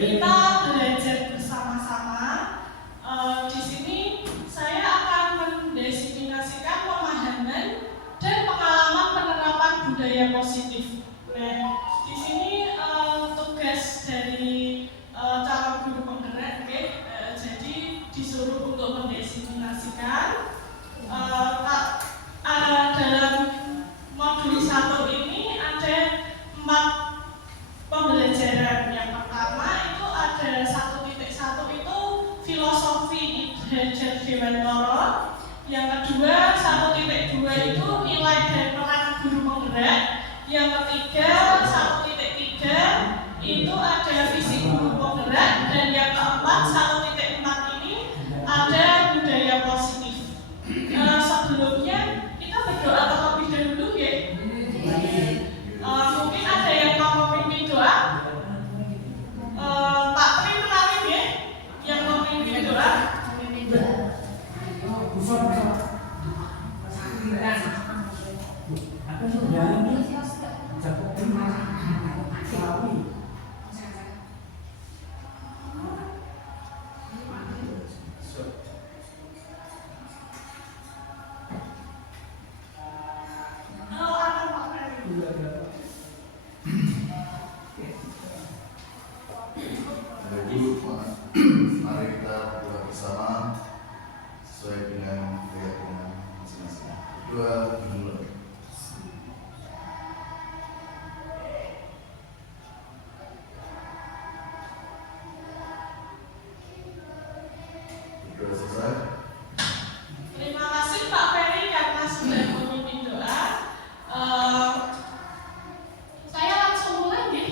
kita belajar bersama-sama. Di sini saya akan mendesiminasikan pemahaman dan pengalaman penerapan budaya positif. Nah, di sini tugas dari calon guru penggerak, jadi disuruh untuk mendesiminasikan. Dalam modul 1 ini ada 4 pembelajaran. Yang pertama itu ada 1.1 itu filosofi Idhajat Dewantara. Yang kedua 1.2 itu nilai dan peran guru penggerak. Yang ketiga 1.3 itu ada visi guru penggerak. Dan yang keempat 1.4 ini ada budaya positif. Sebelumnya kita berdoa terlebih dahulu ya. Mungkin ada yang mau memimpin doa. Pak Tri kenalin ya, yang mau memimpin doa. Mari kita berdoa bersama sesuai dengan keyakinan masing-masing. Berdoa dimulai. Berdoa selesai. Terima kasih Pak Ferry karena sudah memimpin doa. Saya langsung mulai ya.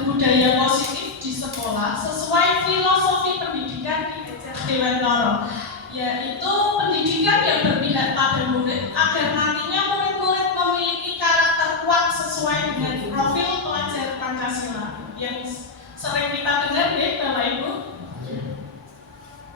Budaya positif di sekolah sesuai filosofi pendidikan Idhajat Dewantara, yaitu pendidikan yang berpihak pada murid agar nantinya murid-murid memiliki karakter kuat sesuai dengan profil pelajar Pancasila yang sering kita dengar ya Bapak Ibu.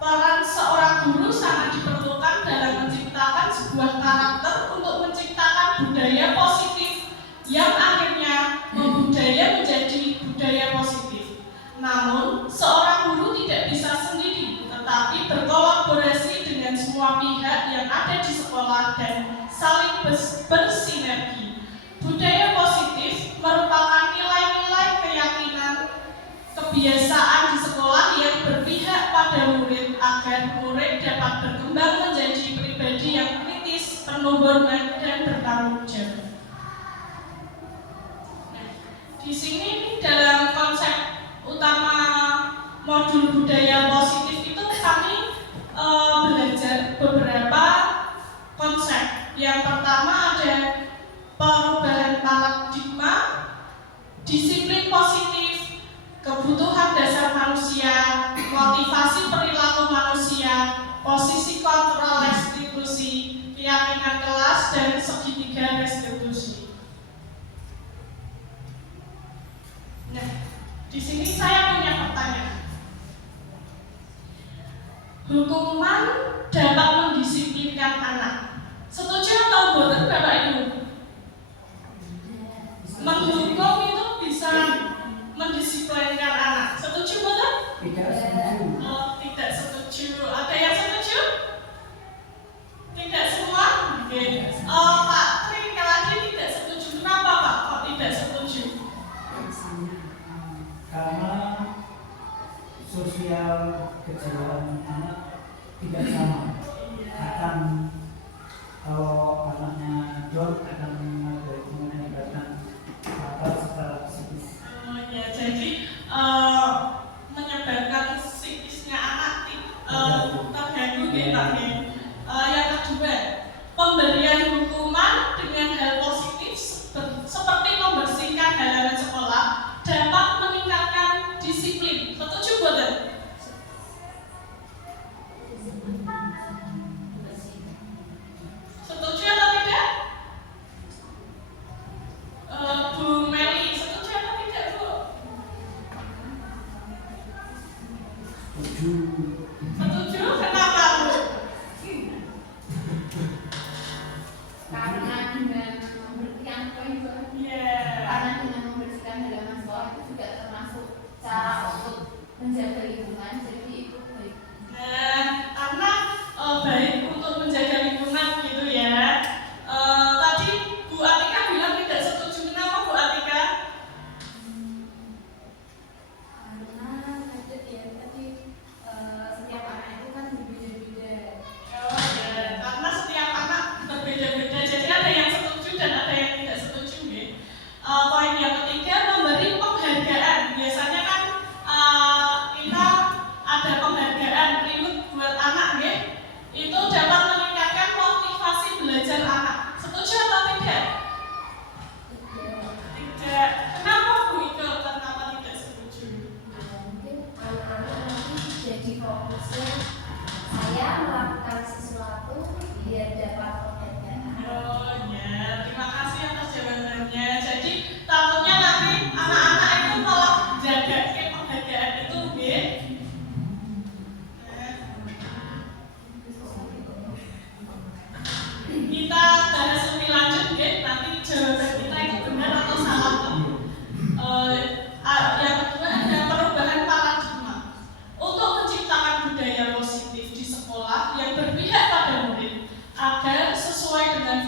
Peran seorang guru sangat diperlukan dalam menciptakan sebuah karakter untuk menciptakan budaya positif yang akhirnya membudaya menjadi budaya positif. Namun, seorang guru tidak bisa sendiri, tetapi berkolaborasi dengan semua pihak yang ada di sekolah dan saling bersinergi. Budaya positif merupakan nilai-nilai keyakinan, kebiasaan di sekolah yang berpihak pada murid agar murid dapat berkembang menjadi pribadi yang kritis, penuh hormat, dan bertanggung jawab. Di sini dalam konsep utama modul budaya positif itu kami belajar beberapa konsep. Yang pertama ada perubahan paradigma, disiplin positif, kebutuhan dasar manusia, motivasi perilaku manusia, posisi kontrol restitusi, keyakinan kelas, dan segitiga restitusi. Nah, di sini saya punya pertanyaan. Hukuman dapat mendisiplinkan anak. Setuju atau bukan Bapak Ibu? Menghukum itu bisa mendisiplinkan anak. Setuju bukan? Tidak setuju. Tidak setuju. Ada yang setuju? Tidak semua? Oke. Pak Tri lagi tidak setuju. Kenapa Pak kok tidak setuju? Karena sosial kejiwaan anak tidak sama.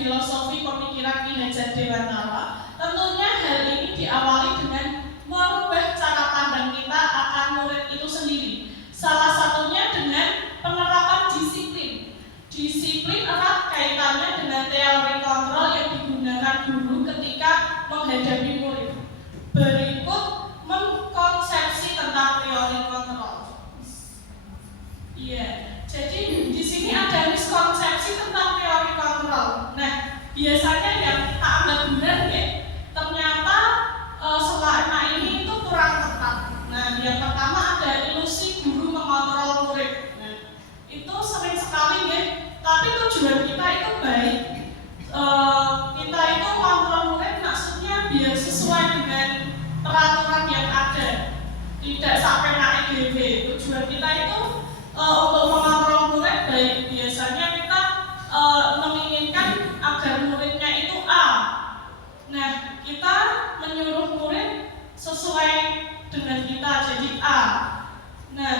filosofi pemikiran Ki Hajar Dewantara, tentunya hal ini diawali dengan merubah cara pandang kita akan murid itu sendiri. Salah satunya dengan penerapan disiplin. Disiplin erat kaitannya dengan teori kontrol yang digunakan guru ketika menghadapi murid. Berikut mengkonsepsi tentang teori kontrol. Iya, jadi di sini ada miskonsepsi tentang teori kontrol. Nah, biasanya yang tak anggap benar ya, ternyata selama ini itu kurang tepat. Nah, yang pertama ada ilusi guru mengontrol murid. Nah, itu sering sekali ya. Tapi tujuan kita itu baik. Kita itu mengontrol murid maksudnya biar sesuai dengan peraturan yang ada, tidak sampai naik DB. Tujuan kita itu untuk mengontrol murid baik. Biasanya kita menginginkan agar muridnya itu A. Nah, kita menyuruh murid sesuai dengan kita jadi A. Nah,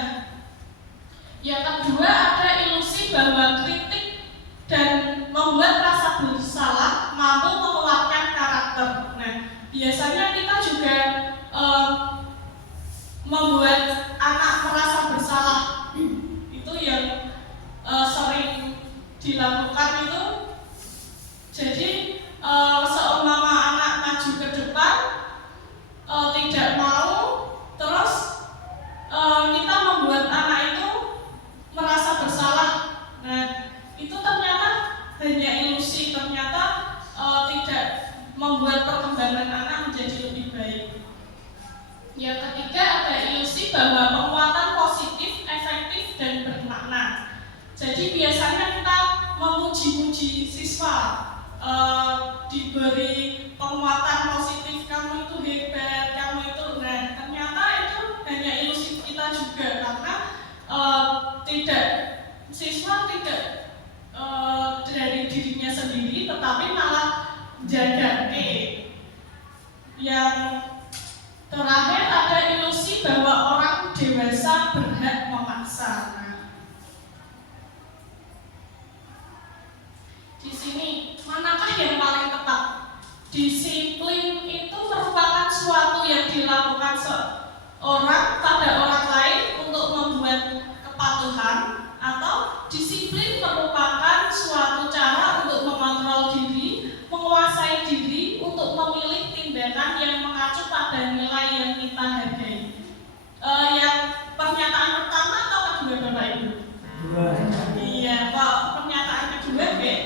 yang kedua ada ilusi bahwa kritik dan membuat rasa bersalah mampu menguatkan karakter. Nah, biasanya kita juga membuat anak merasa bersalah. Itu yang sering dilakukan itu. Jadi seumpama anak maju ke depan tidak mau, terus kita membuat anak itu merasa bersalah. Nah, itu ternyata hanya ilusi, ternyata tidak membuat perkembangan anak menjadi lebih baik. Yang ketiga ada ilusi bahwa penguatan positif, efektif, dan bermakna. Jadi biasanya kita memuji-muji siswa, diberi penguatan positif, kamu itu hebat, kamu itu, nah ternyata itu hanya ilusi kita juga karena siswa tidak dari dirinya sendiri, tetapi malah jaga ke. Yang terakhir ada ilusi bahwa orang dewasa berhak memaksa. Di sini manakah yang paling tepat? Disiplin itu merupakan suatu yang dilakukan seorang pada orang lain untuk membuat kepatuhan, atau disiplin merupakan suatu cara untuk mengontrol diri, menguasai diri untuk memilih tindakan yang mengacu pada nilai yang kita hargai. Yang pernyataan pertama atau kedua Bapak Ibu? Dua. Iya, Pak, pernyataan kedua ya.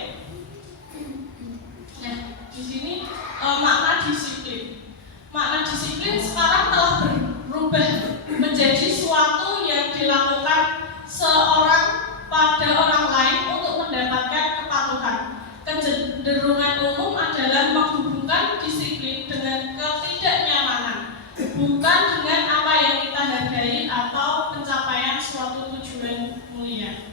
Nah, di sini makna disiplin. Makna disiplin sekarang telah berubah menjadi suatu yang dilakukan seorang pada orang lain untuk mendapatkan kepatuhan. Kecenderungan umum adalah menghubungkan disiplin dengan ketidaknyamanan, bukan dengan apa yang kita hargai atau pencapaian suatu tujuan mulia.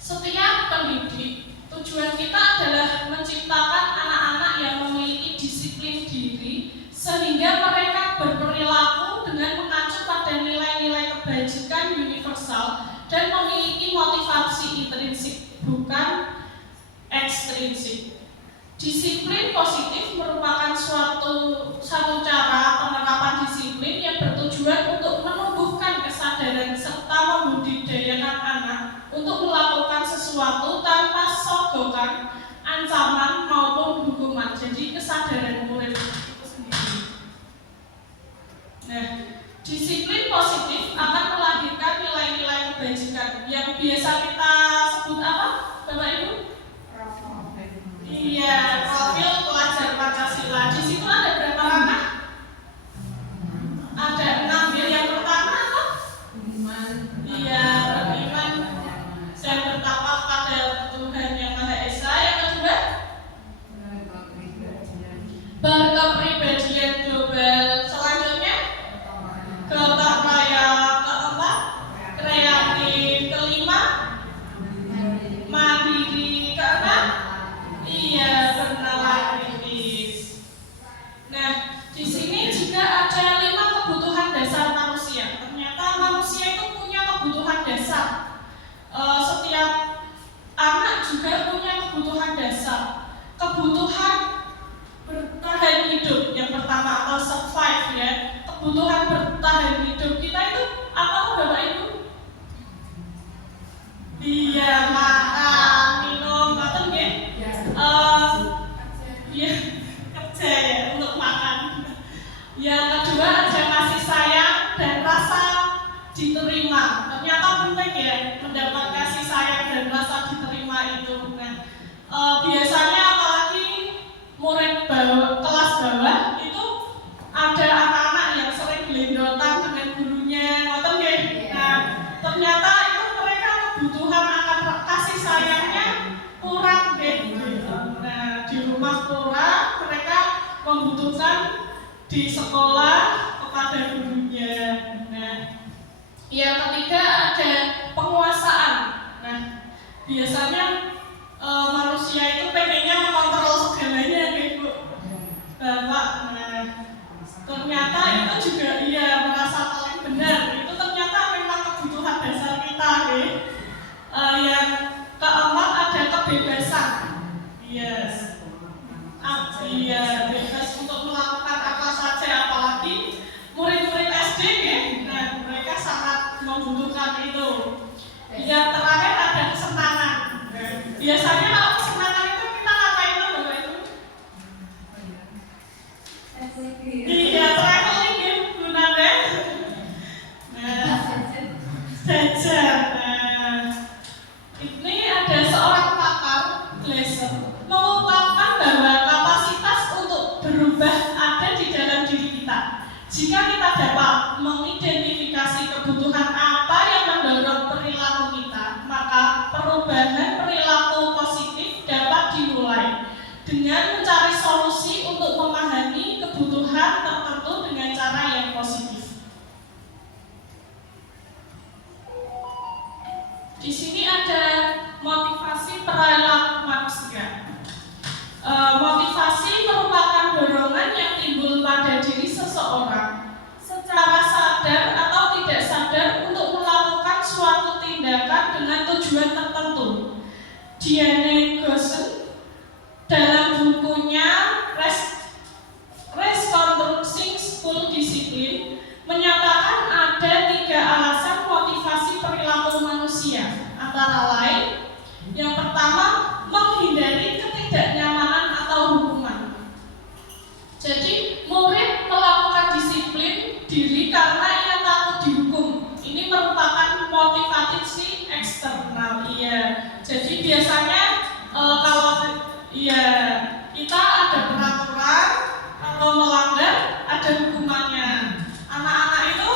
Setiap pendidik, tujuan kita adalah menciptakan anak-anak yang memiliki disiplin diri sehingga mereka berperilaku dengan mengacu pada nilai-nilai kebajikan universal dan memiliki motivasi intrinsik, bukan ekstrinsik. Disiplin positif merupakan satu cara penerapan disiplin yang bertujuan untuk menumbuhkan kesadaran serta membudidayakan anak untuk melakukan sesuatu tanpa sogokan, ancaman maupun hukuman. Jadi kesadaran murid itu sendiri. Nah, disiplin positif akan melahirkan nilai-nilai kebajikan yang biasa kita sebut apa, Bapak Ibu? Iya, profil pelajar Pancasila. Di situ ada berapa ranah? dasar. Kebutuhan bertahan hidup yang pertama atau survive ya. Kebutuhan bertahan hidup kita itu apa Bapak Ibu? Iya, makan, minum, atau nggih? Iya, kerja ya untuk makan. Yang kedua ada kasih sayang dan rasa diterima. Ternyata penting ya mendapat kasih sayang dan rasa diterima itu. Nah, biasanya apalagi murid kelas bawah itu ada anak-anak yang sering gelendotan dengan gurunya, ngoten nggih. Nah, ternyata itu mereka kebutuhan akan kasih sayangnya kurang nggih. Nah, di rumah kurang, mereka membutuhkan di sekolah kepada gurunya. Nah, yang ketiga ada penguasaan. Nah, biasanya manusia itu pengennya mengontrol segalanya, Bu. Bapak, nah, ternyata itu juga merasa paling benar. Itu ternyata memang kebutuhan dasar kita, ya. Yang keempat ada kebebasan. Yes. Bebas untuk melakukan apa saja, apalagi murid-murid SD, ya. Nah, mereka sangat membutuhkan itu. Yang terakhir ada kesenangan. Biasanya kalau kesenangan itu kita ngapain Bapak Ibu? Iya, traveling ya, benar ya. Nah, jajan. Nah, ini ada seorang pakar Glaser mengungkapkan bahwa kapasitas untuk berubah ada di dalam diri kita. Jika kita dapat mengidentifikasi kebutuhan apa yang mendorong perilaku kita, maka perubahan perilaku positif dapat dimulai dengan mencari solusi untuk memahami kebutuhan tertentu dengan cara yang positif. Di sini ada motivasi perilaku manusia. Motivasi merupakan dorongan yang timbul pada diri seseorang secara sadar atau tidak sadar untuk melakukan suatu tindakan dengan tujuan tertentu. Diane Gossen dalam bukunya Reconstructing School Discipline menyatakan ada 3 alasan motivasi perilaku manusia, antara lain yang pertama menghindari ketidaknyamanan atau hukuman. Jadi murid melakukan disiplin diri karena ia takut dihukum. Ini merupakan motivasi eksternal. Iya. Jadi biasanya kalau kita ada peraturan atau melanggar ada hukumannya. Anak-anak itu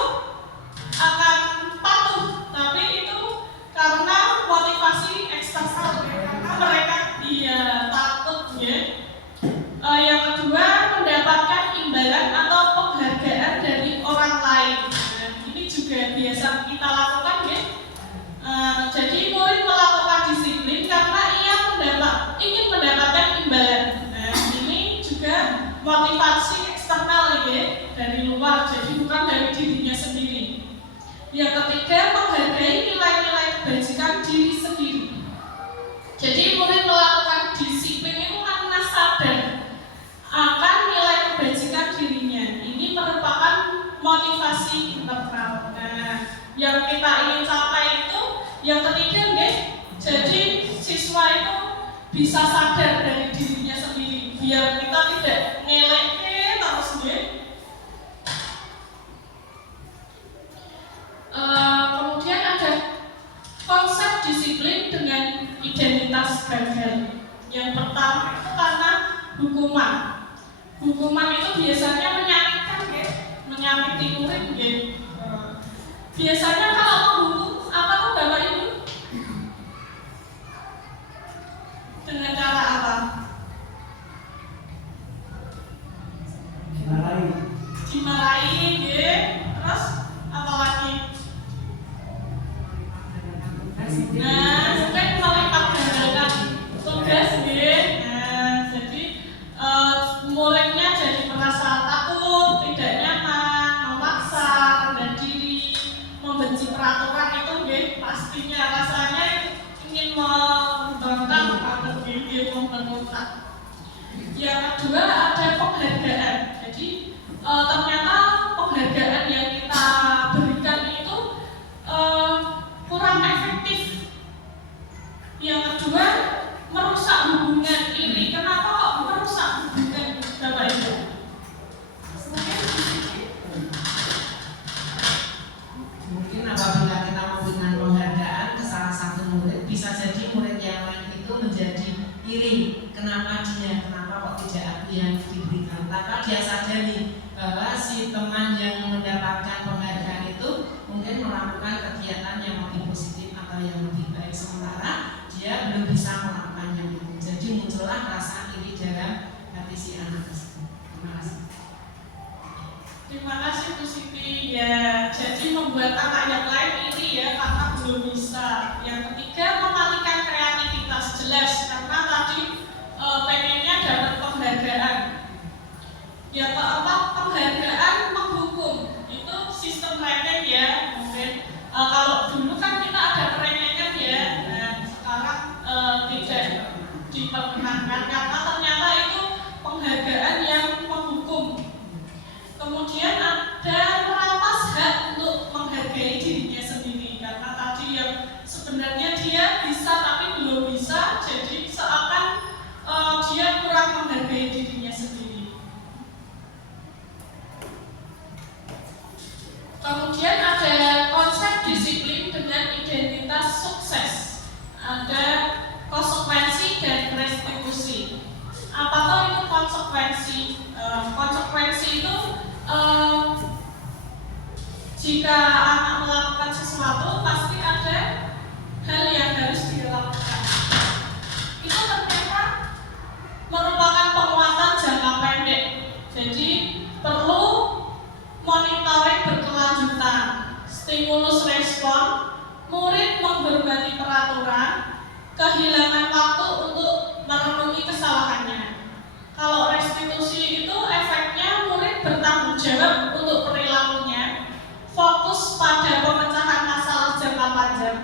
akan patuh, tapi itu karena motivasi eksternal, karena mereka takut ya. Yang kedua mendapatkan imbalan atau penghargaan dari orang lain. Nah, ini juga biasa kita lakukan ya. Jadi murid melakukan disiplin karena ia ingin mendapatkan imbalan. Nah, ini juga motivasi eksternal ya, dari luar, jadi bukan dari dirinya sendiri. Yang ketiga menghargai nilai-nilai kebajikan diri sendiri. Jadi murid melakukan disiplin itu karena sadar akan nilai kebajikan dirinya. Ini merupakan motivasi internal. Nah, yang kita ingin capai itu yang ketiga, guys. Jadi siswa itu bisa sadar dari dirinya sendiri, biar kita tidak ngelek terus, guys. Kemudian ada konsep disiplin dengan identitas gagal. Yang pertama itu karena hukuman. Hukuman itu biasanya menyakitkan, ya, menyakiti murid, ya. Biasanya kalau menghukum apa tuh Bapak Ibu? Dengan cara apa? Dimarahin, ya. Terus apa lagi? Nah, mungkin melipat gandakan tugas, ya. Nah, jadi muridnya jadi merasa takut, tidak nyaman, memaksa, rendah diri, membenci peraturan itu, ya. Pastinya rasanya ingin membangkang, Ini mempermudah. Yang kedua ada penghargaan. Jadi ternyata penghargaan yang kita berikan itu kurang efektif. Yang kedua merusak hubungan ini. Kenapa kok merusak hubungan, Bapak Ibu? Mungkin apabila kita memberikan penghargaan ke salah satu murid, bisa jadi murid yang lain itu menjadi iri. Kenapa kok tidak aku yang diberikan? Tanpa dia sadari bahwa si teman yang mendapatkan penghargaan itu mungkin melakukan kegiatan yang lebih positif atau yang lebih baik, sementara dia belum bisa melakukan yang itu. Jadi muncullah rasa iri dalam hati si anak tersebut. Terima kasih. Terima kasih Bu Siti. Ya, jadi membuat anak yang lain ini ya karena belum bisa. Yang ketiga mematikan kreativitas, jelas karena tadi pengennya dapat penghargaan. Yang keempat penghargaan menghukum. Itu sistem ranking ya mungkin. Kalau dulu kan kita ada rankingan ya, dan sekarang tidak diperkenankan karena ternyata itu penghargaan yang menghukum. Kemudian ada merampas hak untuk menghargai dirinya sendiri karena tadi yang sebenarnya dia bisa tapi belum bisa, jadi seakan dia kurang menghargai dirinya sendiri. Kemudian ada konsep disiplin dengan identitas sukses, ada konsekuensi dan restitusi. Apakah itu konsekuensi? Konsekuensi itu jika anak melakukan sesuatu pasti ada hal yang harus dilakukan. Itu ternyata merupakan penguatan jangka pendek. Jadi perlu monitoring berkelanjutan, stimulus respon, murid menghormati peraturan, kehilangan waktu untuk merenungi kesalahannya. Kalau restitusi itu efeknya murid bertanggung jawab untuk perilakunya, fokus pada pemecahan masalah jangka panjang,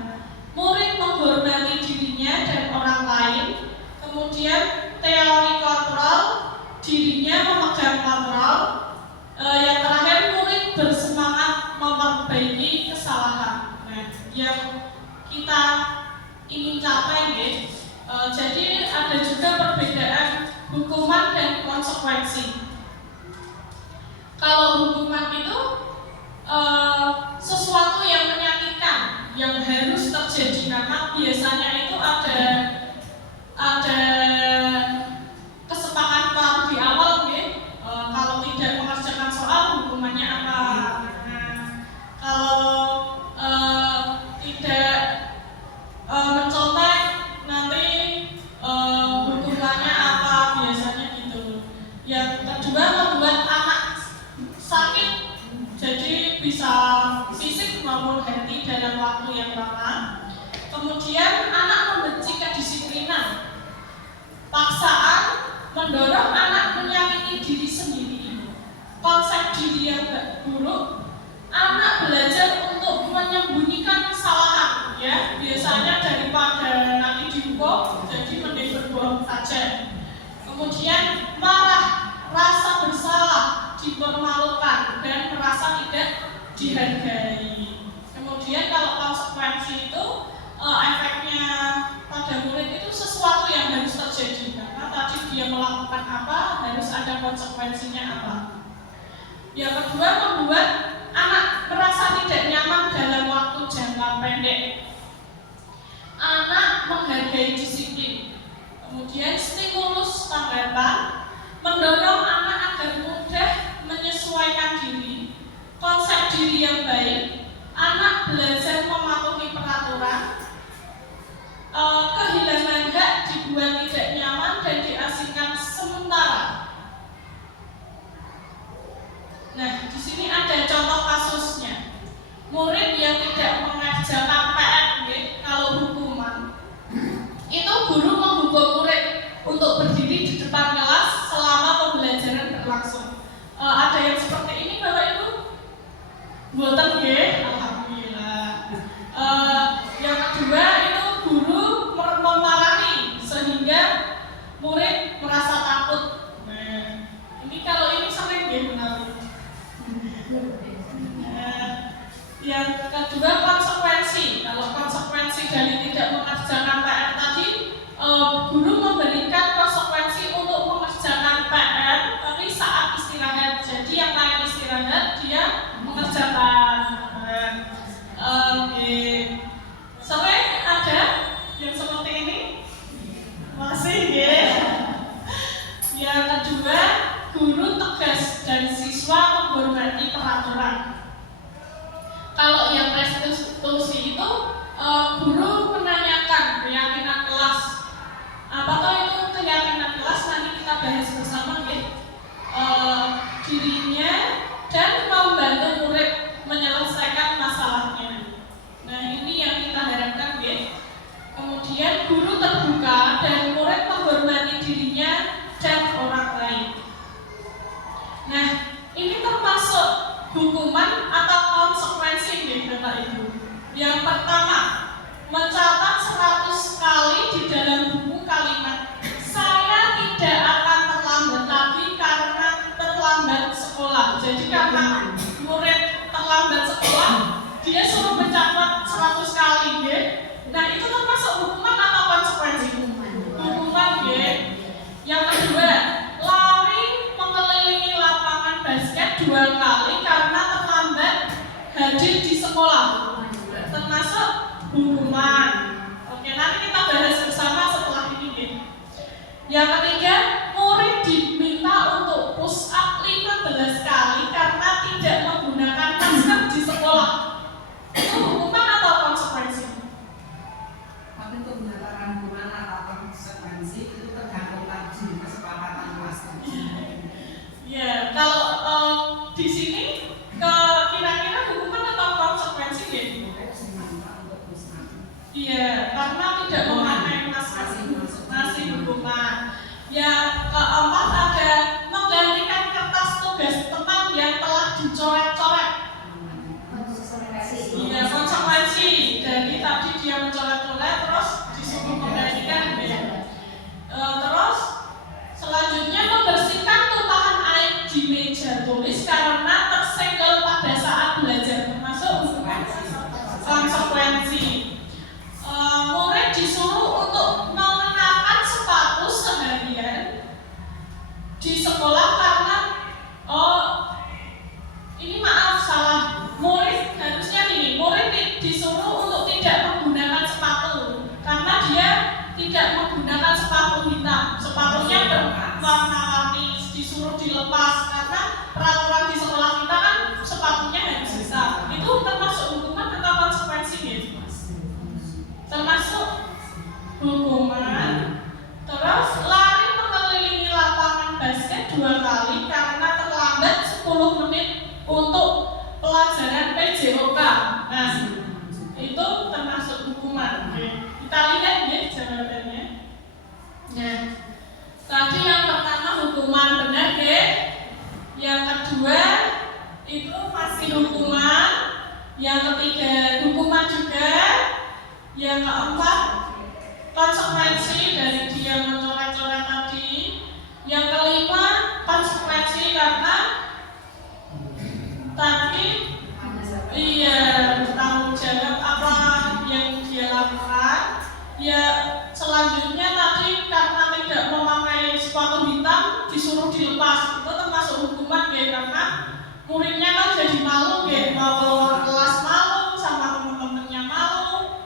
murid menghormati dirinya dan orang lain, kemudian teori kontrol, dirinya memegang kontrol, yang terakhir murid bersemangat memperbaiki kesalahan. Nah, yang kita ingin capai guys. Jadi ada juga perbedaan hukuman dan konsekuensi. Kalau hukuman itu sesuatu yang menyakitkan yang harus terjadi karena biasanya itu ada kesepakatan di awal kalau tidak mengerjakan soal hukumannya apa. Kalau tidak mencontek nanti hukumannya apa, biasanya gitu. Yang kedua membuat anak sakit, jadi bisa fisik maupun hati dalam waktu yang lama. Kemudian anak membenci kedisiplinan, paksaan mendorong anak menyakiti diri sendiri, konsep diri yang buruk, anak belajar untuk menyembunyikan kesalahan ya, biasanya daripada nanti dihukum jadi mending berbohong saja. Kemudian marah, rasa bersalah, dipermalukan dan merasa tidak dihargai. Kemudian kalau konsekuensi itu efeknya pada murid itu sesuatu yang harus terjadi karena tadi dia melakukan apa harus ada konsekuensinya apa. Yang kedua membuat anak merasa tidak nyaman dalam waktu jangka pendek. Anak menghargai disiplin. Kemudian stimulus tanggapan mendorong anak agar mudah menyesuaikan diri. Konsep diri yang baik, anak belajar mematuhi peraturan. Kehilangan hak dibuat tidak nyaman dan diasingkan sementara. Nah, di sini ada contoh kasusnya. Murid yang tidak mengerjakan PR, kalau hukuman, itu guru menghukum murid untuk berdiri di depan kelas selama pembelajaran berlangsung. Ada yang seperti ini, Bapak Ibu? Boten nggih, alhamdulillah. Yang kedua itu guru terlambat sekolah, dia suruh mencatat 100 kali, ya. Nah itu termasuk hukuman atau konsekuensi? Hukuman, ya. Yang kedua, lari mengelilingi lapangan basket 2 kali karena terlambat hadir di sekolah, termasuk hukuman. Oke, nanti kita bahas bersama setelah ini, ya. Yang ketiga, murid diminta untuk push up 15 kali karena tidak menggunakan masker di sekolah. Itu hukuman atau konsekuensi? Tapi untuk menyatakan hukuman atau konsekuensi itu tergantung tadi kesepakatan kelas. Ya, kalau di sini kira-kira hukuman atau konsekuensi, ya? Iya, karena tidak memakai masker masih hukuman. Yang keempat ada menggantikan kertas tugas teman yang telah dicoret-coret. Iya, konsekuensi. Jadi tadi dia mencoret-coret terus disuruh menggantikan, ya. Terus selanjutnya membersihkan tumpahan air di meja tulis karena tersenggol pada saat belajar, termasuk konsekuensi. Murid disuruh untuk mengenakan sepatu seharian di sekolah karena ini maaf salah, murid harusnya ini, murid disuruh untuk tidak menggunakan sepatu karena dia tidak menggunakan sepatu hitam, sepatunya berwarna-warni, disuruh dilepas karena peraturan di sekolah kita kan sepatunya harus hitam. Itu termasuk hukuman atau konsekuensi, ya? Termasuk hukuman. Terus lari mengelilingi lapangan basket 2 kali karena terlambat 10 menit untuk pelajaran PJOK. Nah, itu termasuk hukuman. Kita lihat, ya, jawabannya. Nah, tadi yang pertama hukuman, benar, ya? Yang kedua itu masih hukuman. Yang ketiga hukuman juga. Yang keempat, konsekuensi dari dia mencoret-coret tadi. Yang kelima, konsekuensi karena tadi tanggung jawab apa yang dia lakukan. Ya, selanjutnya tadi karena tidak memakai sepatu hitam disuruh dilepas. Itu termasuk hukuman, ya, karena muridnya kan jadi malu, ya, mau keluar kelas malu, sama teman-temannya malu.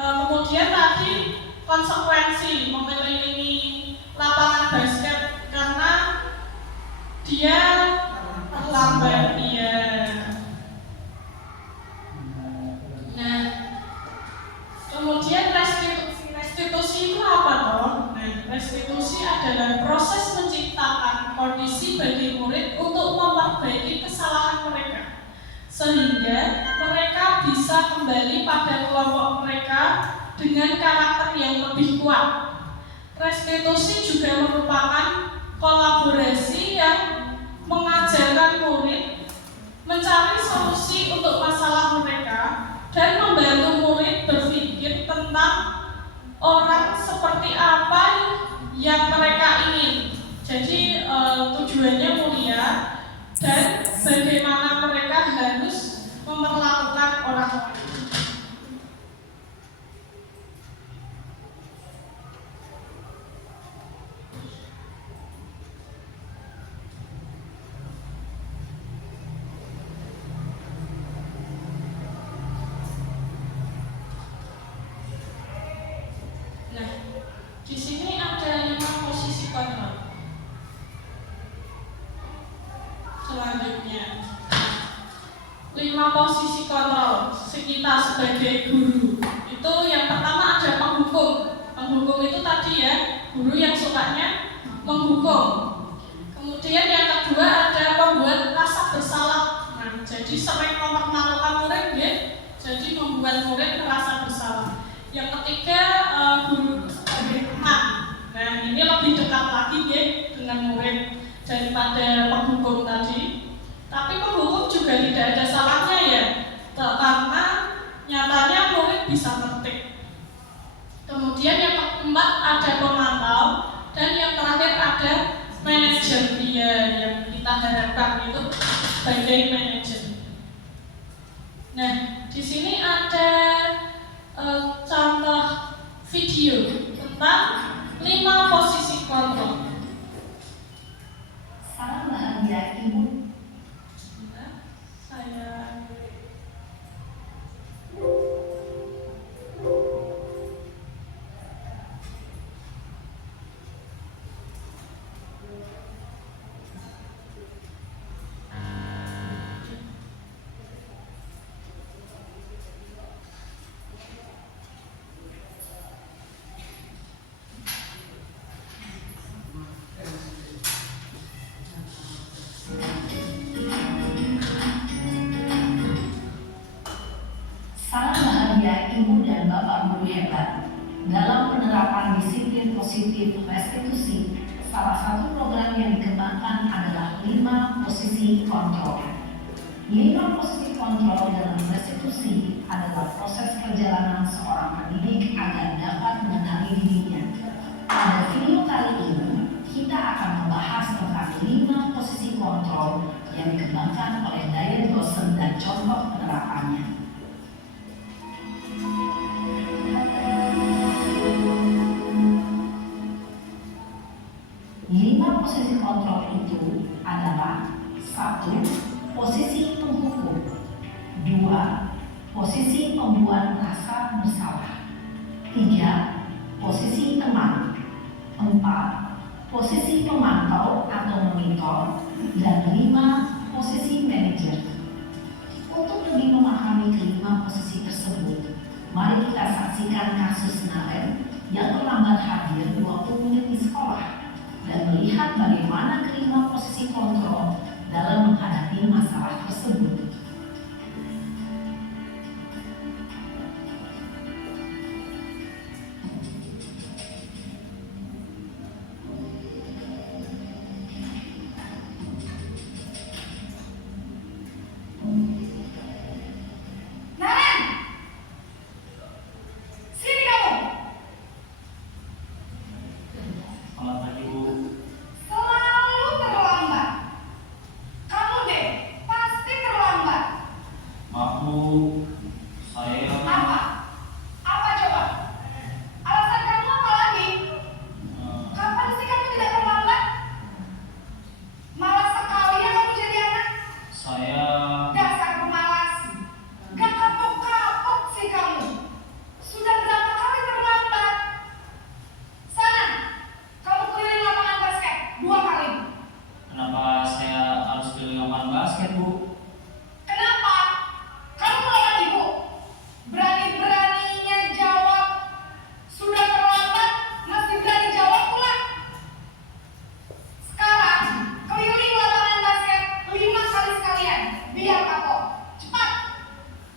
Kemudian tadi konsekuensi mengelilingi lapangan basket karena dia terlambat, ya. Nah, kemudian restitusi itu apa toh? Nah, restitusi adalah proses menciptakan kondisi bagi murid untuk memperbaiki kesalahan mereka sehingga mereka bisa kembali pada kelompok mereka dengan karakter yang lebih kuat. Restitusi juga merupakan kolaborasi yang mengajarkan murid mencari solusi untuk masalah mereka dan membantu murid berpikir tentang orang seperti apa yang mereka ingin. Jadi tujuannya mulia dan bagaimana mereka harus memperlakukan orang lain. Nah, di sini ada 5 posisi kontrol. Selanjutnya 5 posisi kontrol kita sebagai guru. Itu yang pertama ada penghukum. Penghukum itu tadi, ya, guru yang sukanya menghukum. Kemudian yang kedua ada pembuat rasa bersalah. Nah, jadi sering mempermalukan murid, ya, jadi membuat murid merasa bersalah. Yang ketiga guru sebagai teman. Nah, ini lebih dekat lagi, ya, dengan murid daripada penghukum tadi. Tapi penghukum juga tidak ada salahnya, ya, karena nyatanya murid bisa tertib. Kemudian yang keempat ada pemantau dan yang terakhir ada manajer, dia yang kita harapkan itu sebagai manajer. Nah, di sini ada contoh video tentang 5 posisi kontrol. Salam bahagia ibu. Saya Salam bahagia ibu dan bapak guru hebat. Dalam penerapan disiplin positif restitusi, salah satu program yang dikembangkan adalah 5 posisi kontrol. 5 posisi kontrol dalam restitusi adalah proses perjalanan seorang pendidik agar dapat mengenali dirinya. Pada video kali ini, kita akan membahas tentang 5 posisi kontrol yang dikembangkan oleh Diane Dawson dan contoh penerapannya. 5 posisi kontrol itu adalah 1. Posisi penghukum, 2. Posisi pembuat merasa bersalah, 3. Posisi teman, 4. Posisi pemantau atau monitor, dan 5. Posisi manajer. Untuk lebih memahami kelima posisi tersebut, mari kita saksikan kasus Naren yang terlambat hadir 20 menit di sekolah dan melihat bagaimana kelima posisi kontrol dalam menghadapi masalah tersebut. Naren! Sini kamu! Selamat pagi Bu. Selalu terlambat. Kamu deh, pasti terlambat. Maaf Bu, saya Apa? Apa coba? Alasan kamu apa lagi? Kapan sih kamu tidak terlambat? Malas sekali ya kamu jadi anak. saya Dasar pemalas. Gak kapok-kapok sih kamu. Sudah berapa kali terlambat? Sana, kamu keliling lapangan basket 2 kali. kenapa saya harus keliling lapangan basket Bu? Kenapa? Kamu melawan ibu. Berani-beraninya jawab. Sudah terlambat, masih berani jawab pula. Sekarang, keliling lapangan basket 5 kali sekalian. Biar kapok. Cepat.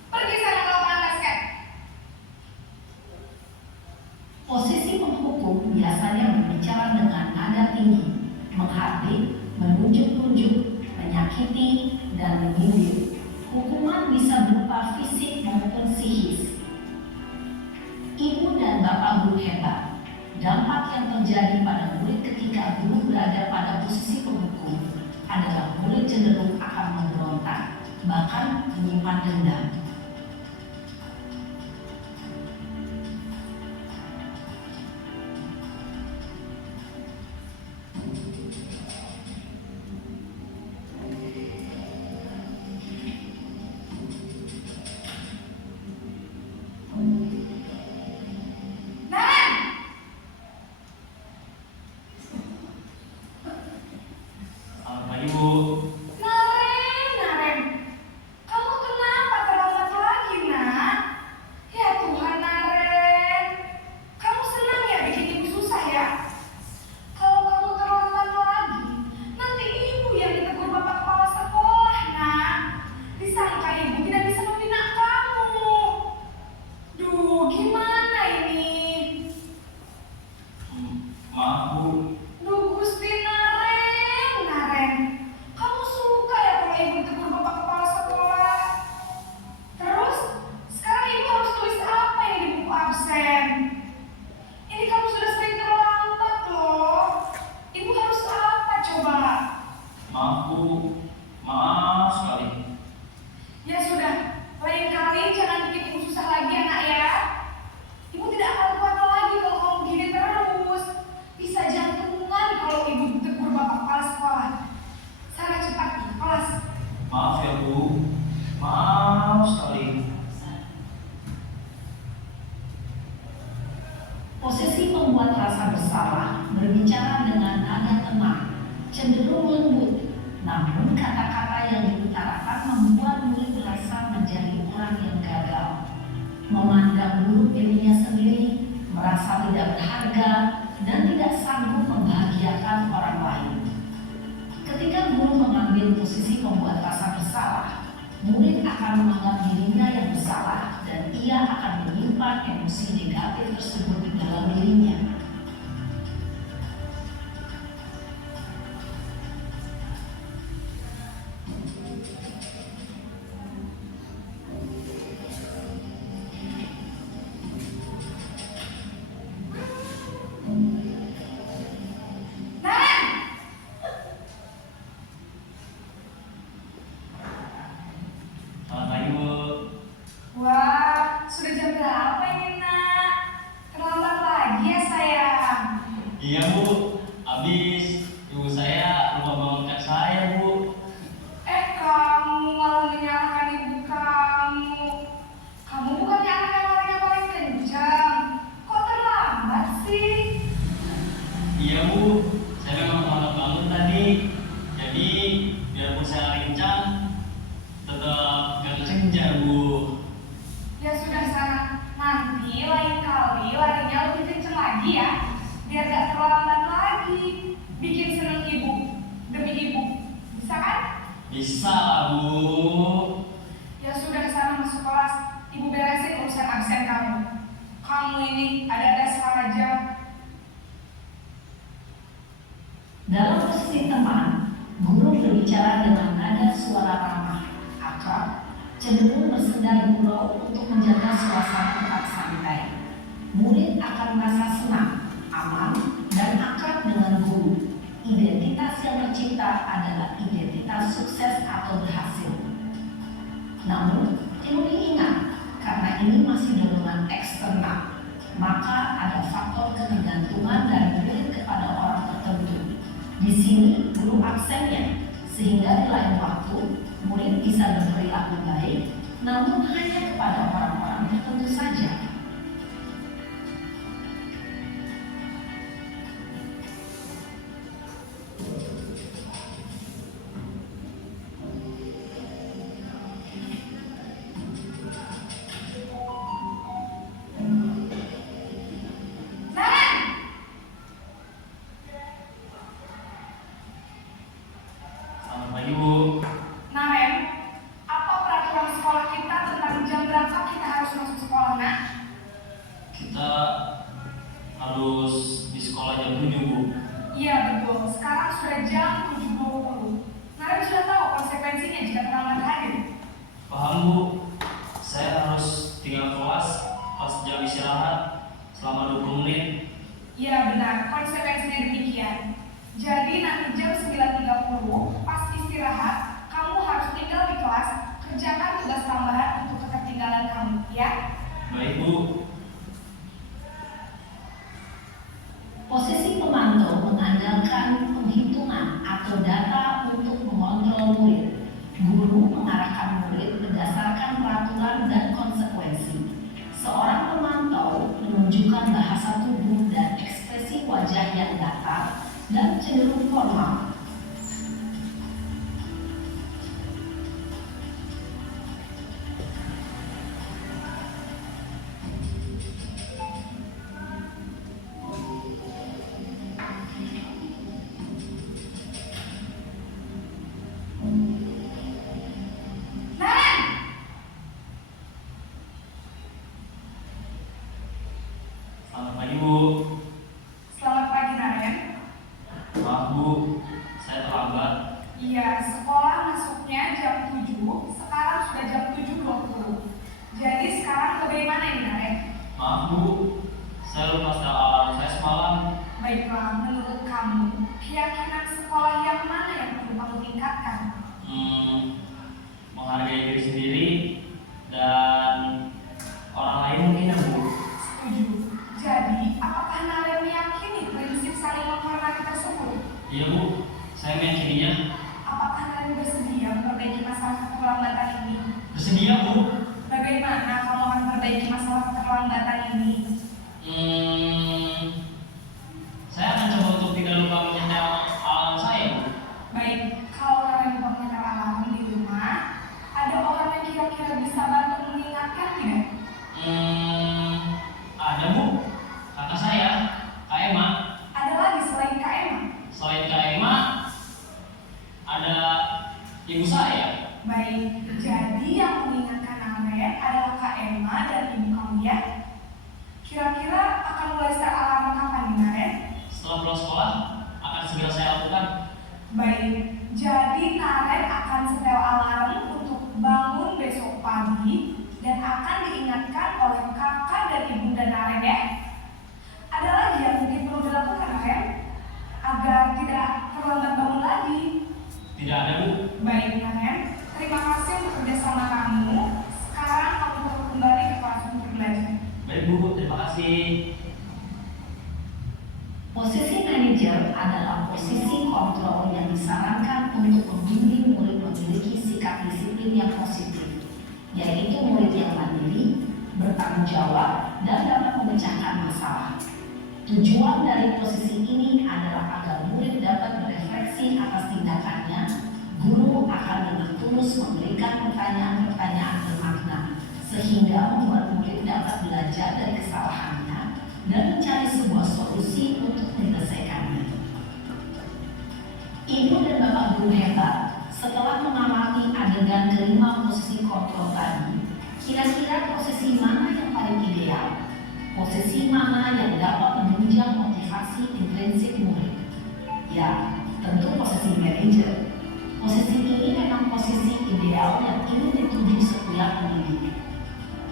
Pergi sana ke lapangan basket. Posisi penghukum biasanya berbicara dengan nada tinggi, menghardik, menunjuk-nunjuk, menyakiti, dan menyindir. Hukuman bisa berupa fisik maupun psikis. Ibu dan bapak guru hebat, dampak yang terjadi pada murid ketika guru berada pada posisi penghukum adalah murid cenderung akan memberontak, bahkan menyimpan dendam. Naren! Selamat pagi Bu. Naren, kamu kenapa terlambat lagi, nak? Ya Tuhan, Naren, kamu senang ya bikin ibu susah ya? Kalau kamu terlambat lagi, nanti ibu yang ditegur bapak kepala sekolah, nak. Disangka ibu tidak bisa membina kamu. Duh, gimana ini? Maaf Bu, Duh, Gusti Naren, kamu suka ya kalau ibu tegur bapak kepala sekolah? Terus, sekarang ibu harus tulis apa yang di buku absen? Ini kamu sudah sering terlambat loh. Ibu harus apa coba? maaf Bu, maaf sekali. Ya sudah, lain kali rasa bersalah berbicara dengan nada tenang, cenderung lembut, namun kata-kata yang diutarakan membuat murid merasa menjadi orang yang gagal, memandang buruk dirinya sendiri, merasa tidak berharga, dan tidak sanggup membahagiakan orang lain. Ketika guru mengambil posisi pembuat rasa bersalah, murid akan menganggap dirinya yang bersalah dan ia akan menyimpan emosi negatif tersebut di dalam dirinya. Selamat pagi, Bu. Wah, sudah jam berapa ini, Nak? Terlambat lagi ya, sayang. Iya, Bu. Habis ibu saya lupa bangunkan saya, Bu. Kamu malah menyalahkan ibu kamu. Kamu bukannya anak yang larinya paling kencang. Kok terlambat sih? Iya, Bu. Saya memang terlambat bangun tadi. Jadi, biarpun saya lari kencang, tetap gak kejar, Bu. Ya sudah sana. Nanti lain kali larinya lebih kencang lagi ya. Biar gak terlambat lagi. Bikin seneng ibu. Demi ibu. Bisa kan? Bisa lah, Bu. Ya sudah sana masuk kelas. Ibu beresin urusan absen kamu. Kamu ini ada saja. Dalam posisi teman, guru berbicara dengan nada suara ramah, akrab, cenderung bersenda gurau untuk menjaga suasana tetap santai. Murid akan merasa senang, aman, dan akrab dengan guru. Identitas yang tercipta adalah identitas sukses atau berhasil. Namun, perlu diingat, karena ini masih dorongan eksternal, maka ada faktor ketergantungan dari murid kepada orang tertentu. Di sini guru absennya, sehingga di lain waktu murid bisa berperilaku baik, namun hanya kepada orang-orang tertentu saja. Nah, Selamat pagi, Bu. Naren, apa peraturan sekolah kita tentang jam berapa kita harus masuk sekolah, Nak? Kita harus di sekolah jam 7, Bu. Iya betul, sekarang sudah jam 7.20. Naren sudah tahu konsekuensinya jika terlambat hadir. Paham, Bu. Saya harus tinggal kelas pas jam istirahat selama 20 menit. Iya benar, konsekuensinya demikian. Jadi nanti jam 9.30 pas istirahat, kamu harus tinggal di kelas, kerjakan tugas tambahan untuk ketertinggalan kamu, ya? Baik, Bu. Posisi pemantau mengandalkan penghitungan atau data untuk mengontrol murid. Guru mengarahkan murid berdasarkan peraturan dan konsekuensi. Seorang pemantau menunjukkan bahasa tubuh dan ekspresi wajah yang datar dan cenderung formal. Naren! Selamat pagi, Bu. Selamat pagi, Naren. Maaf, Bu. Saya terlambat. Iya, sekolah masuknya jam 7, sekarang sudah jam 7.20. Jadi sekarang bagaimana ini, Naren? Maaf, Bu. Saya lupa setel alarm saya semalam. Baiklah, menurut kamu, keyakinan sekolah yang mana yang perlu kamu tingkatkan? Menghargai diri sendiri dan orang lain mungkin, ya, Bu. Setuju. Jadi, apakah Naren meyakini prinsip saling menghormati tersebut? Iya, Bu. Saya meyakininya. Apakah Naren bersedia memperbaiki masalah keterlambatan ini? Bersedia, Bu. Bagaimana kamu akan memperbaiki masalah keterlambatan ini? Baik, jadi Naren akan setel alarm untuk bangun besok pagi dan akan diingatkan oleh kakak dan ibunda Naren ya. Ada lagi yang mungkin perlu dilakukan Naren agar tidak terlambat bangun lagi? Tidak ada, Bu. Baik Naren, terima kasih untuk kerjasama kamu. Sekarang kamu perlu kembali ke kelas untuk belajar. Baik, Bu. Terima kasih. Posisi manajer adalah posisi kontrol yang disarankan untuk membimbing murid memiliki sikap disiplin yang positif, yaitu murid yang mandiri, bertanggung jawab, dan dapat memecahkan masalah. Tujuan dari posisi ini adalah agar murid dapat berefleksi atas tindakannya. Guru akan dengan tulus memberikan pertanyaan-pertanyaan bermakna, sehingga membuat murid dapat belajar dari kesalahannya dan mencari sebuah solusi untuk menyelesaikannya. Ibu dan Bapak guru hebat, setelah mengamati adegan kelima posisi kontrol tadi, kira-kira posisi mana yang paling ideal? Posisi mana yang dapat menunjang motivasi intrinsik murid? Ya, tentu posisi manajer. Posisi ini memang posisi ideal yang ingin dituju setiap pendidik.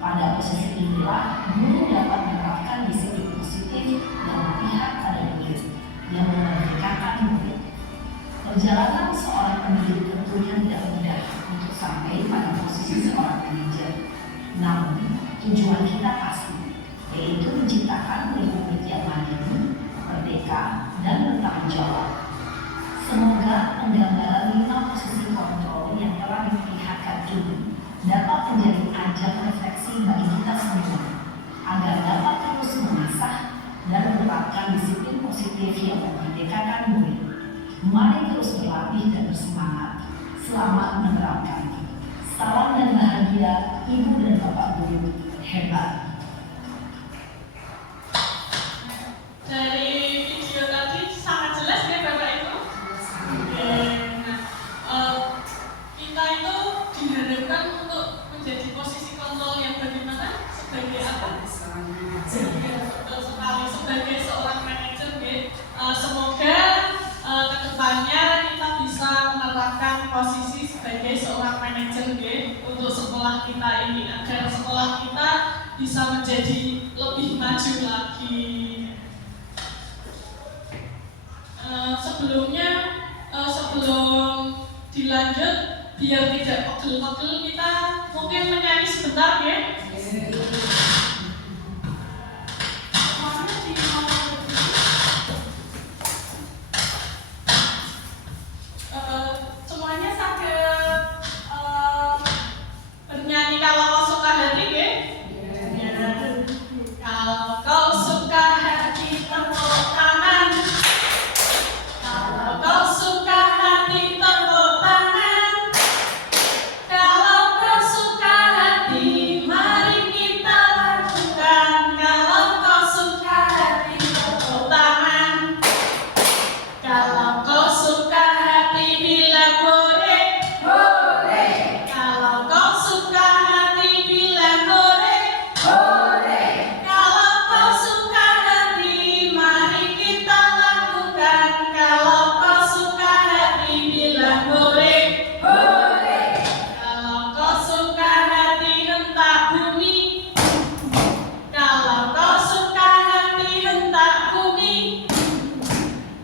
Pada posisi inilah guru dapat menerapkan disiplin positif yang berpihak pada murid, yang memerdekakan murid. Perjalanan seorang pendidik tentunya tidak mudah untuk sampai pada posisi seorang manajer. Namun, tujuan kita pasti, yaitu menciptakan murid-murid yang mandiri, merdeka, dan bertanggung jawab. Semoga penggambaran 5 posisi kontrol yang telah diperlihatkan ini dapat menjadi ajang refleksi bagi kita semua, agar dapat terus mengasah dan menerapkan disiplin positif yang memerdekakan murid. Mari terus berlatih dan bersemangat. Selamat menerapkan. Salam dan bahagia Ibu dan Bapak guru hebat. Dari video tadi sangat jelas ya Bapak Ibu. Kita itu diharapkan untuk menjadi posisi kontrol yang bagaimana? Sebagai apa? Betul sekali, sebagai seorang manajer. Semoga kedepannya kita bisa menerapkan posisi sebagai seorang manajer untuk sekolah kita ini, agar sekolah kita bisa menjadi lebih maju lagi. Sebelum dilanjut, biar tidak pegel-pegel, kita mungkin menyanyi sebentar ya. Semuanya di semuanya sambil bernyanyi kalau kau suka hati ya. Kalau kau suka hati tepuk tangan. Kalau kau suka hati tepuk tangan. Kalau kau suka hati mari kita lakukan. Kalau kau suka hati tepuk tangan. Kalau kau suka hati bilang hore, hore. Kalau kau suka hati bilang hore, hore. Kalau kau suka hati mari kita lakukan. Kalau kau suka hati bilang hore, hore. Kalau kau suka hati hentak bumi. Kalau kau suka hati hentak bumi.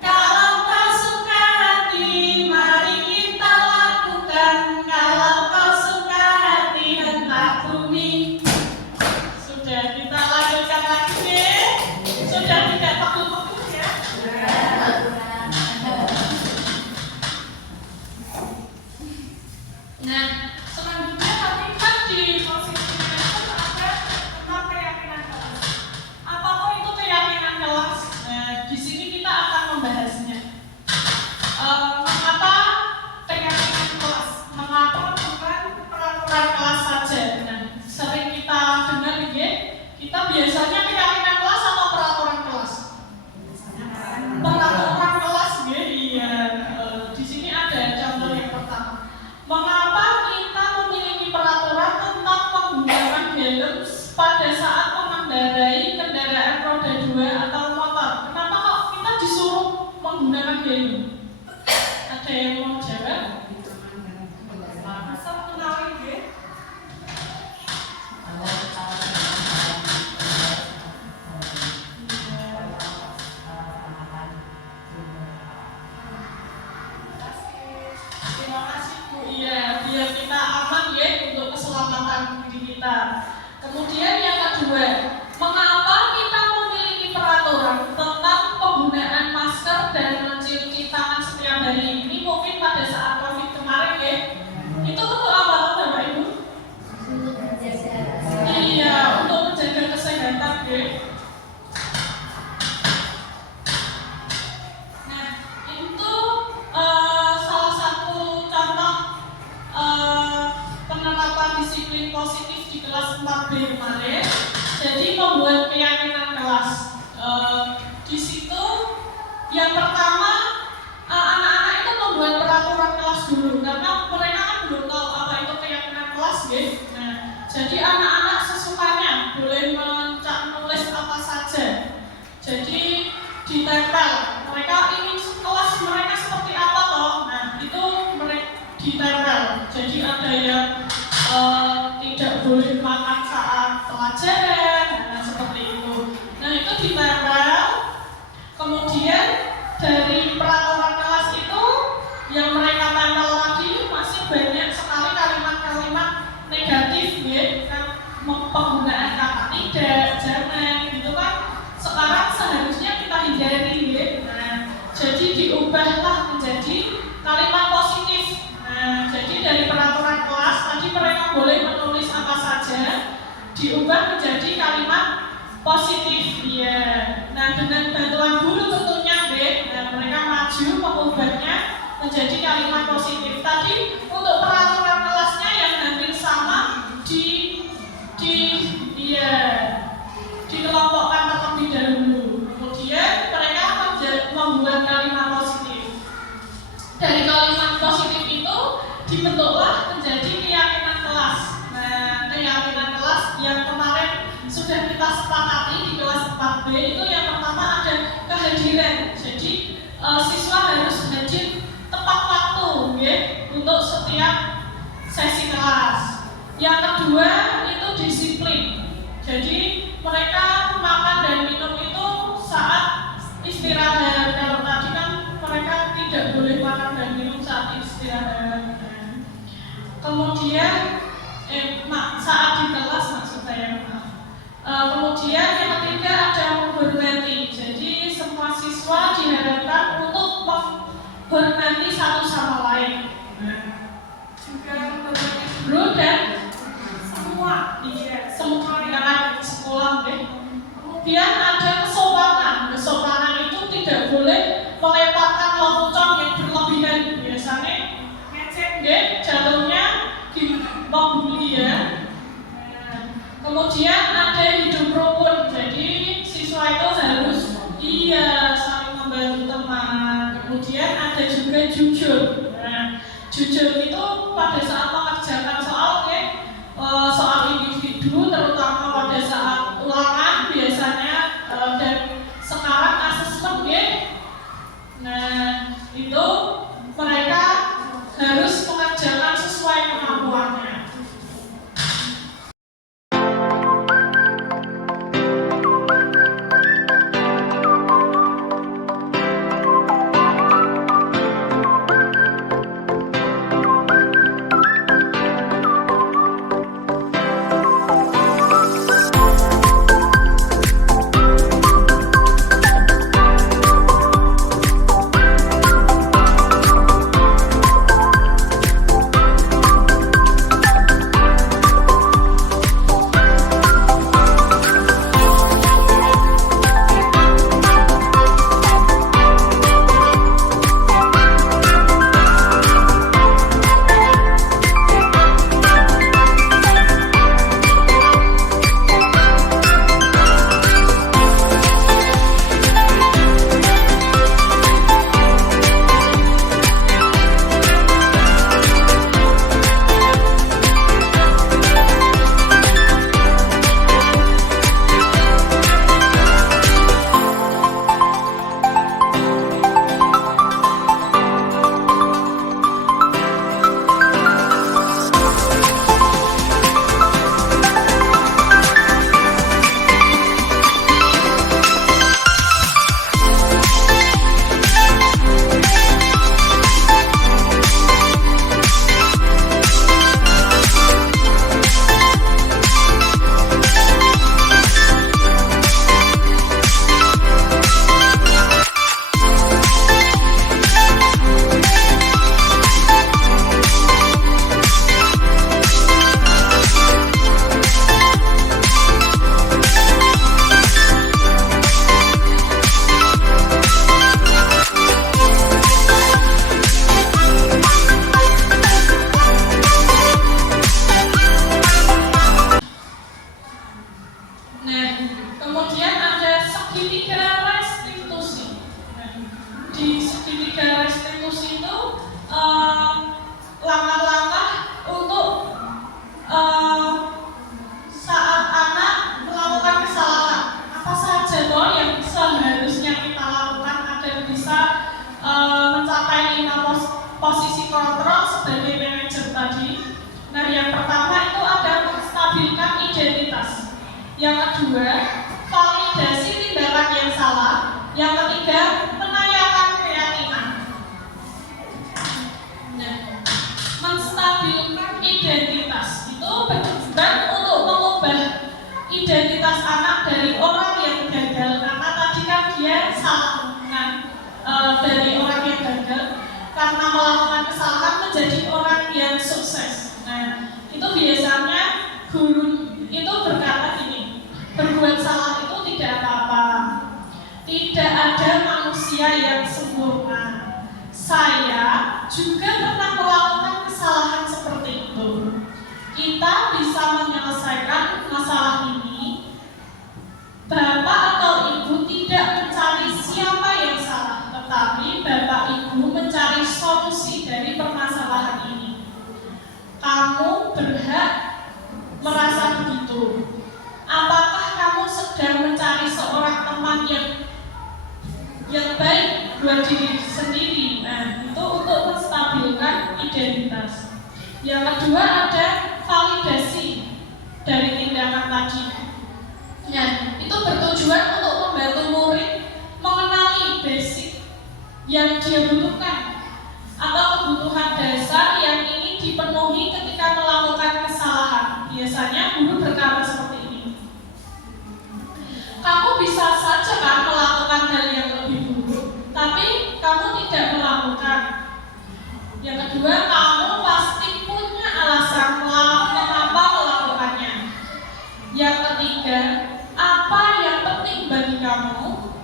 Kalau kau suka hati mari kita lakukan. Kalau kau suka hati hentak bumi. Sudah, kita lanjutkan lagi ya. Sudah tidak pegel-pegel ya. Nah, selanjutnya tadi kan di posisi manajer ada tentang keyakinan kelas. Apapun itu keyakinan kelas. Nah, di sini kita akan membahasnya. Mengapa keyakinan kelas? Mengapa bukan peraturan kelas saja? Nah, sering kita dengar ya, kita biasanya keyakinan kelas atau peraturan kelas? Peraturan kelas ya, iya. Di sini ada contoh yang pertama. Mengapa kita memiliki peraturan tentang penggunaan helm pada saat mengendarai kendaraan roda 2 atau motor? Kenapa kok kita disuruh menggunakan helm? Ada Ada yang mau jawab? Masa kenalin nggih? Terima kasih Bu. Iya, biar kita aman ya untuk keselamatan diri kita. Kemudian yang kedua, mengapa kita memiliki peraturan tentang penggunaan masker dan mencuci tangan setiap hari? Ini mungkin pada saat COVID kemarin ya. Itu untuk apa Bapak Ibu? Iya, untuk menjaga kesehatan ya. Nah, itu salah satu contoh penerapan disiplin positif di kelas 4B kemarin. Jadi membuat keyakinan kelas. Di situ yang pertama anak-anak itu membuat peraturan kelas dulu karena mereka kan belum tahu apa itu keyakinan kelas ya. Nah, jadi anak-anak sesukanya boleh nulis apa saja. Jadi ditempel. Mereka ingin kelas mereka seperti apa toh? Nah, itu mereka ditempel. Jadi ada yang tidak boleh makan saat pelajaran, nah, seperti itu. Nah, itu ditempel. Kemudian dari peraturan kelas itu yang mereka tempel lagi masih banyak sekali kalimat-kalimat negatif ya, kan penggunaan kata tidak, jangan, gitu kan. Sekarang seharusnya kita hindari ya. Nah, jadi diubahlah menjadi kalimat positif. Nah, jadi dari peraturan kelas tadi mereka boleh menulis apa saja, diubah menjadi kalimat positif ya. Nah, dengan bantuan guru tentunya deh. Nah, mereka maju mengubahnya menjadi kalimat positif. Tadi untuk peraturan kelasnya yang hampir sama dikelompokkan terlebih dahulu. Kemudian mereka membuat kalimat positif. Dari kalimat positif itu dibentuklah menjadi keyakinan kelas. Nah, keyakinan kelas yang kemarin sudah kita sepakati di kelas 4B itu yang pertama ada kehadiran. Jadi siswa harus hadir tepat waktu ya, untuk setiap sesi kelas. Yang kedua itu disiplin. Jadi mereka makan dan minum itu saat istirahat. Kalau tadi kan mereka tidak boleh makan dan minum saat istirahat. Kemudian saat di kelas maksud saya. Kemudian yang ketiga ada menghormati. Jadi semua siswa diharapkan untuk menghormati satu sama lain. Juga menghormati guru dan semua anak sekolah deh. Kemudian ada kesopanan. Kesopanan itu tidak boleh melemparkan lelucon yang berlebihan. Biasanya ngecek deh, jatuhnya membuli ya. Kemudian ada hidup rukun. Jadi siswa itu harus saling membantu teman. Kemudian ada juga jujur. Nah, jujur itu pada saat mengerjakan soal ya, soal individu terutama pada saat ulangan biasanya dan sekarang asesmen ya. Nah, itu mereka harus mengerjakan sesuai kemampuannya. langkah-langkah untuk saat anak melakukan kesalahan. Apa saja toh yang seharusnya kita lakukan agar bisa mencapai 5 posisi kontrol sebagai manajer tadi. Nah, yang pertama itu ada menstabilkan identitas. Yang kedua, validasi tindakan yang salah. Yang ketiga, menanyakan keyakinan. Nah, menstabilkan identitas itu bertujuan untuk mengubah identitas anak dari orang yang gagal, karena tadi kan dia salah dari orang yang gagal karena melakukan kesalahan menjadi orang yang sukses. Nah, itu biasanya guru itu berkata gini, berbuat salah itu tidak apa-apa, tidak ada manusia yang sempurna. Saya juga pernah melakukan kesalahan seperti itu. Kita bisa menyelesaikan masalah ini. Bapak atau ibu tidak mencari siapa yang salah, tetapi Bapak Ibu mencari solusi dari permasalahan ini. Kamu berhak merasa begitu. Apakah kamu sedang mencari seorang teman yang baik buat diri sendiri? Nah, itu untuk menstabilkan identitas. Yang kedua ada validasi dari tindakan tadi. Nah, itu bertujuan untuk membantu murid mengenali basic yang dia butuhkan atau kebutuhan dasar yang ingin dipenuhi ketika melakukan kesalahan. Biasanya guru berkata seperti ini, kamu bisa saja kan melakukan hal yang lebih buruk, tapi kamu tidak melakukan. Yang kedua, kamu pasti punya alasan kenapa melakukannya. Yang ketiga, apa yang penting bagi kamu.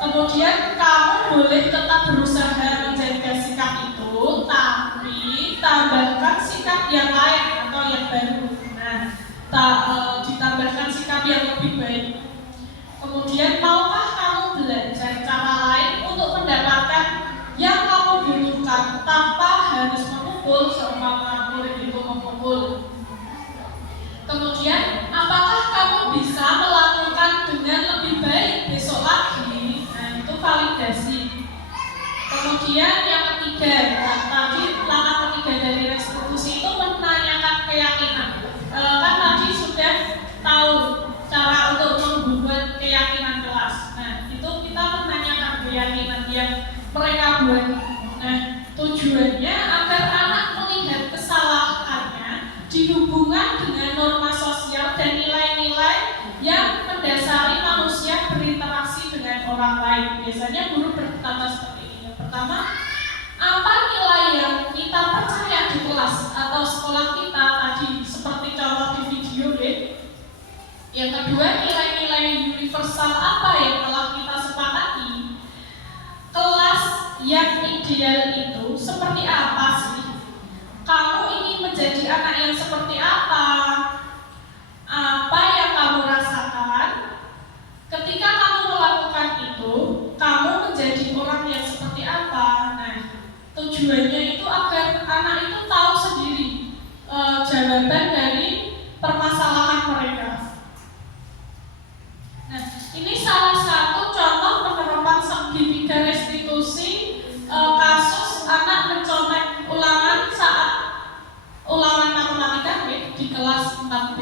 Kemudian kamu boleh tetap berusaha menjaga sikap itu, tapi tambahkan sikap yang lain atau yang baru. Nah, ditambahkan sikap yang lebih baik. Kemudian, maukah kamu belajar cara lain untuk mendapatkan yang kamu butuhkan tanpa harus memukul seumpama murid itu memukul. Kemudian, apakah kamu bisa melakukan dengan lebih baik besok lagi? Nah, itu validasi. Kemudian yang ketiga, tadi langkah ketiga dari restitusi itu menanyakan keyakinan. Kan tadi sudah tahu cara untuk membuat keyakinan kelas. Nah, itu kita menanyakan keyakinan yang mereka buat. Nah, tujuannya agar anak melihat kesalahannya dihubungkan dengan norma sosial dan nilai-nilai yang mendasari manusia berinteraksi dengan orang lain. Biasanya guru berkata seperti ini. Yang pertama, apa nilai yang kita percaya di kelas atau sekolah kita tadi, seperti contoh di video deh. Yang kedua, nilai-nilai universal apa yang telah kita sepakati. Kelas yang ideal itu seperti apa sih? Kamu ingin menjadi anak yang seperti apa? Apa yang kamu rasakan? Ketika kamu melakukan itu, kamu menjadi orang yang seperti apa? Nah, tujuannya itu agar anak itu tahu sendiri jawaban dari permasalahan mereka. Nah, ini salah satu contoh penerapan segitiga restitusi kasus anak mencontek ulangan saat ulangan matematika di kelas 4B.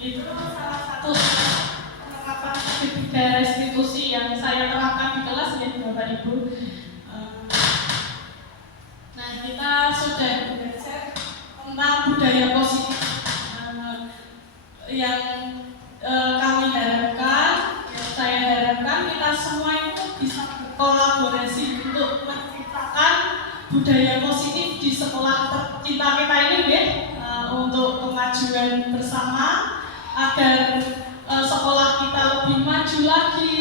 Itu salah satu penerapan budaya restitusi yang saya terapkan di kelas ya Bapak Ibu. Nah, kita sudah belajar tentang budaya positif yang kami harapkan, yang saya harapkan kita semua itu bisa berkolaborasi untuk menciptakan budaya positif di sekolah tercinta kita ini ya, untuk kemajuan bersama agar sekolah kita lebih maju lagi,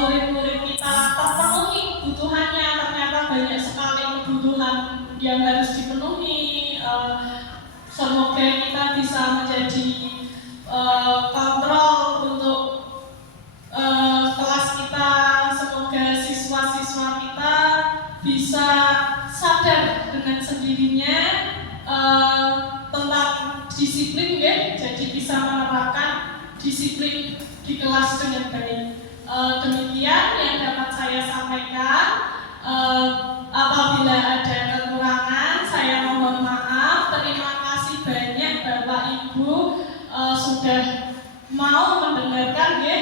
murid-murid kita terpenuhi kebutuhannya. Ternyata banyak sekali kebutuhan yang harus dipenuhi. Semoga kita bisa menjadi kontrol untuk kelas kita. Semoga siswa-siswa kita bisa sadar dengan sendirinya tentang disiplin ya, jadi bisa menerapkan disiplin di kelas dengan baik. Demikian yang dapat saya sampaikan. Apabila ada kekurangan, saya mohon maaf. Terima kasih banyak Bapak Ibu sudah mau mendengarkan ya.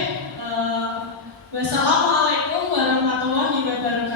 Wassalamualaikum warahmatullahi wabarakatuh.